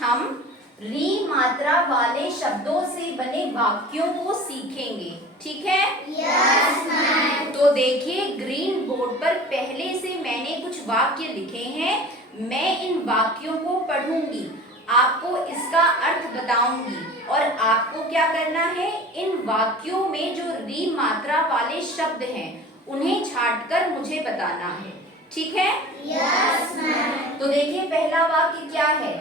हम री मात्रा वाले शब्दों से बने वाक्यों को सीखेंगे, ठीक है? Yes ma'am. तो देखिए ग्रीन बोर्ड पर पहले से मैंने कुछ वाक्य लिखे हैं। मैं इन वाक्यों को पढ़ूंगी, आपको इसका अर्थ बताऊंगी और आपको क्या करना है, इन वाक्यों में जो री मात्रा वाले शब्द हैं उन्हें छांटकर मुझे बताना है, ठीक है? Yes ma'am. तो देखिए पहला वाक्य क्या है,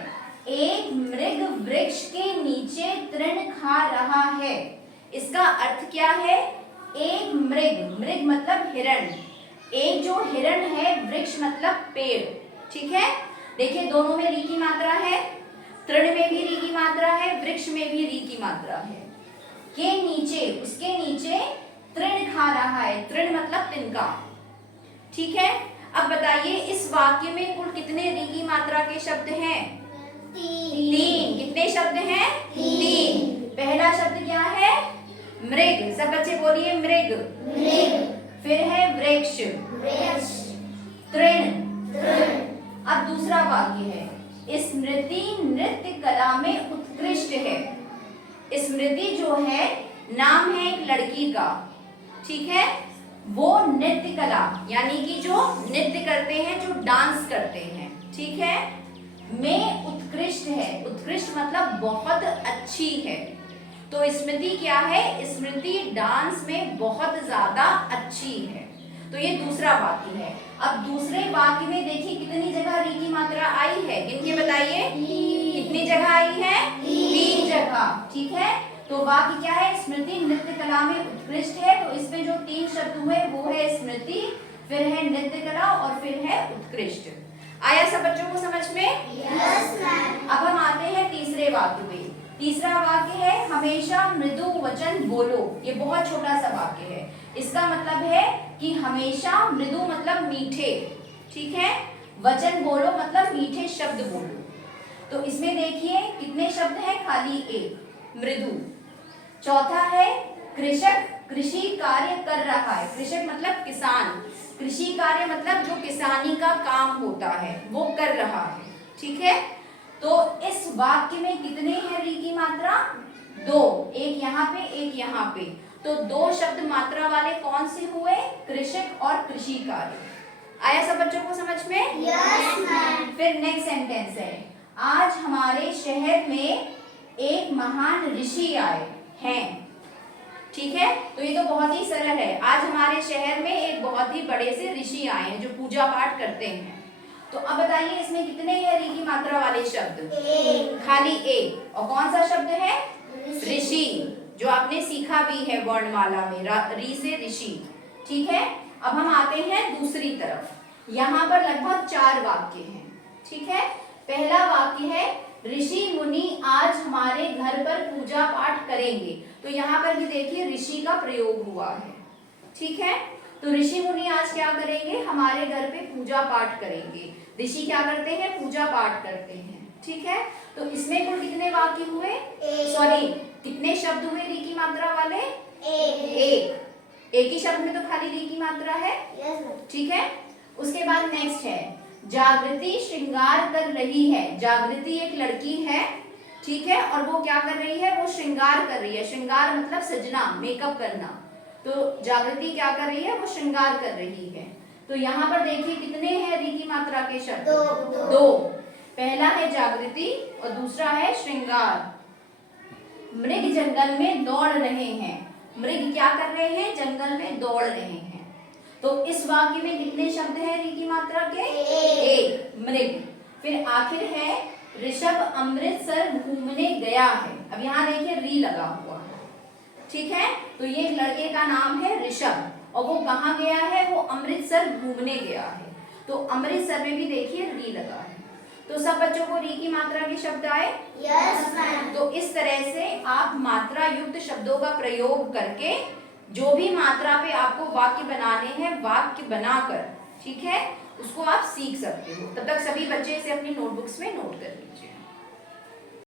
एक मृग वृक्ष के नीचे तृण खा रहा है। इसका अर्थ क्या है, एक मृग, मृग मतलब हिरण, एक जो हिरण है, वृक्ष मतलब पेड़, ठीक है? देखिए दोनों में री की मात्रा है, तृण में भी री की मात्रा है, वृक्ष में भी री की मात्रा है। के नीचे, उसके नीचे तृण खा रहा है, तृण मतलब तिनका, ठीक है? अब बताइए इस वाक्य में कुल कितने री की मात्रा के शब्द हैं? तीन। कितने शब्द हैं? तीन। पहला शब्द क्या है? मृग, सब बच्चे बोलिए मृग। मृग। फिर है वृक्ष, वृक्ष। तृण। तृण। अब दूसरा वाक्य है, स्मृति नृत्य कला में उत्कृष्ट है। स्मृति जो है नाम है एक लड़की का, ठीक है? वो नृत्य कला यानी कि जो नृत्य करते हैं, जो डांस करते हैं, ठीक है? में उत्कृष्ट है, उत्कृष्ट मतलब बहुत अच्छी है। तो स्मृति क्या है, स्मृति डांस में बहुत ज्यादा अच्छी है। तो ये दूसरा वाक्य है। अब दूसरे वाक्य में देखिए कितनी जगह री की मात्रा आई है, गिन के बताइए कितनी जगह आई है? 3 जगह, ठीक है? तो वाक्य क्या है, स्मृति नृत्य कला में उत्कृष्ट है। तो इसमें जो 3 शब्द हुए वो है स्मृति, फिर है नृत्य कला और फिर है उत्कृष्ट। आया सब बच्चों को समझ में? Yes ma'am. अब हम आते हैं तीसरे वाक्य में। तीसरा वाक्य है हमेशा मृदु वचन बोलो। ये बहुत छोटा सा वाक्य है। इसका मतलब है कि हमेशा, मृदु मतलब मीठे, ठीक है? वचन बोलो मतलब मीठे शब्द बोलो। तो इसमें देखिए कितने शब्द हैं, खाली एक, मृदु। चौथा है कृषक कृषि कार्य कर रहा है। कृषक मतलब किसान, कृषि कार्य मतलब जो किसानी का काम होता है वो कर रहा है, ठीक है? तो इस वाक्य में कितने हैं री की मात्रा? 2, एक यहाँ पे एक यहाँ पे। तो 2 शब्द मात्रा वाले कौन से हुए? कृषक और कृषि कार्य। आया सब बच्चों को समझ में? Yes ma'am. फिर नेक्स्ट सेंटेंस है, आज हमारे शहर में एक महान ऋषि आए हैं, ठीक है? तो ये तो बहुत ही सरल है। आज हमारे शहर में एक बहुत ही बड़े से ऋषि आए हैं जो पूजा पाठ करते हैं। तो अब बताइए इसमें कितने हैं री की मात्रा वाले शब्द? एक। खाली एक। और कौन सा शब्द है? ऋषि, जो आपने सीखा भी है वर्णमाला में, री से ऋषि, ठीक है? अब हम आते हैं दूसरी तरफ। यहाँ पर लगभग 4 वाक्य हैं, ठीक है? पहला वाक्य है ऋषि मुनि आज हमारे घर पर पूजा पाठ करेंगे। तो यहाँ पर भी देखिए ऋषि का प्रयोग हुआ है, ठीक है? तो ऋषि मुनि आज क्या करेंगे? हमारे घर पे पूजा पाठ करेंगे। ऋषि क्या करते हैं? पूजा पाठ करते हैं, ठीक है? तो इसमें कुल कितने वाक्य हुए? सॉरी, कितने शब्द हुए री की मात्रा वाले? एक ही शब्द में तो खाली री की मात्रा है, ठीक है? उसके बाद नेक्स्ट है जागृति श्रृंगार कर रही है। जागृति एक लड़की है, ठीक है? और वो क्या कर रही है? वो श्रृंगार कर रही है। श्रृंगार मतलब सजना, मेकअप करना। तो जागृति क्या कर रही है? वो श्रृंगार कर रही है। तो यहाँ पर देखिए कितने हैं री की मात्रा के शब्द? 2। पहला है जागृति और दूसरा है श्रृंगार। मृग जंगल में दौड़ रहे हैं। मृग क्या कर रहे हैं? जंगल में दौड़ रहे हैं। तो इस वाक्य में कितने शब्द हैं री की मात्रा के? एक, मृग। फिर आखिर है ऋषभ अमृतसर घूमने गया है। अब यहाँ देखिए री लगा हुआ है, ठीक है? तो ये लड़के का नाम है ऋषभ और वो कहाँ गया है? वो अमृतसर घूमने गया है। तो अमृतसर में भी देखिए री लगा है। तो सब बच्चों को री की मात्रा के शब्द आए? Yes ma'am. तो इस तरह से आप मात्रा युक्त शब्दों का प्रयोग करके जो भी मात्रा पे आपको वाक्य बनाने हैं, वाक्य बनाकर, ठीक है, उसको आप सीख सकते हो। तब तक सभी बच्चे इसे अपनी नोटबुक्स में नोट कर लीजिए।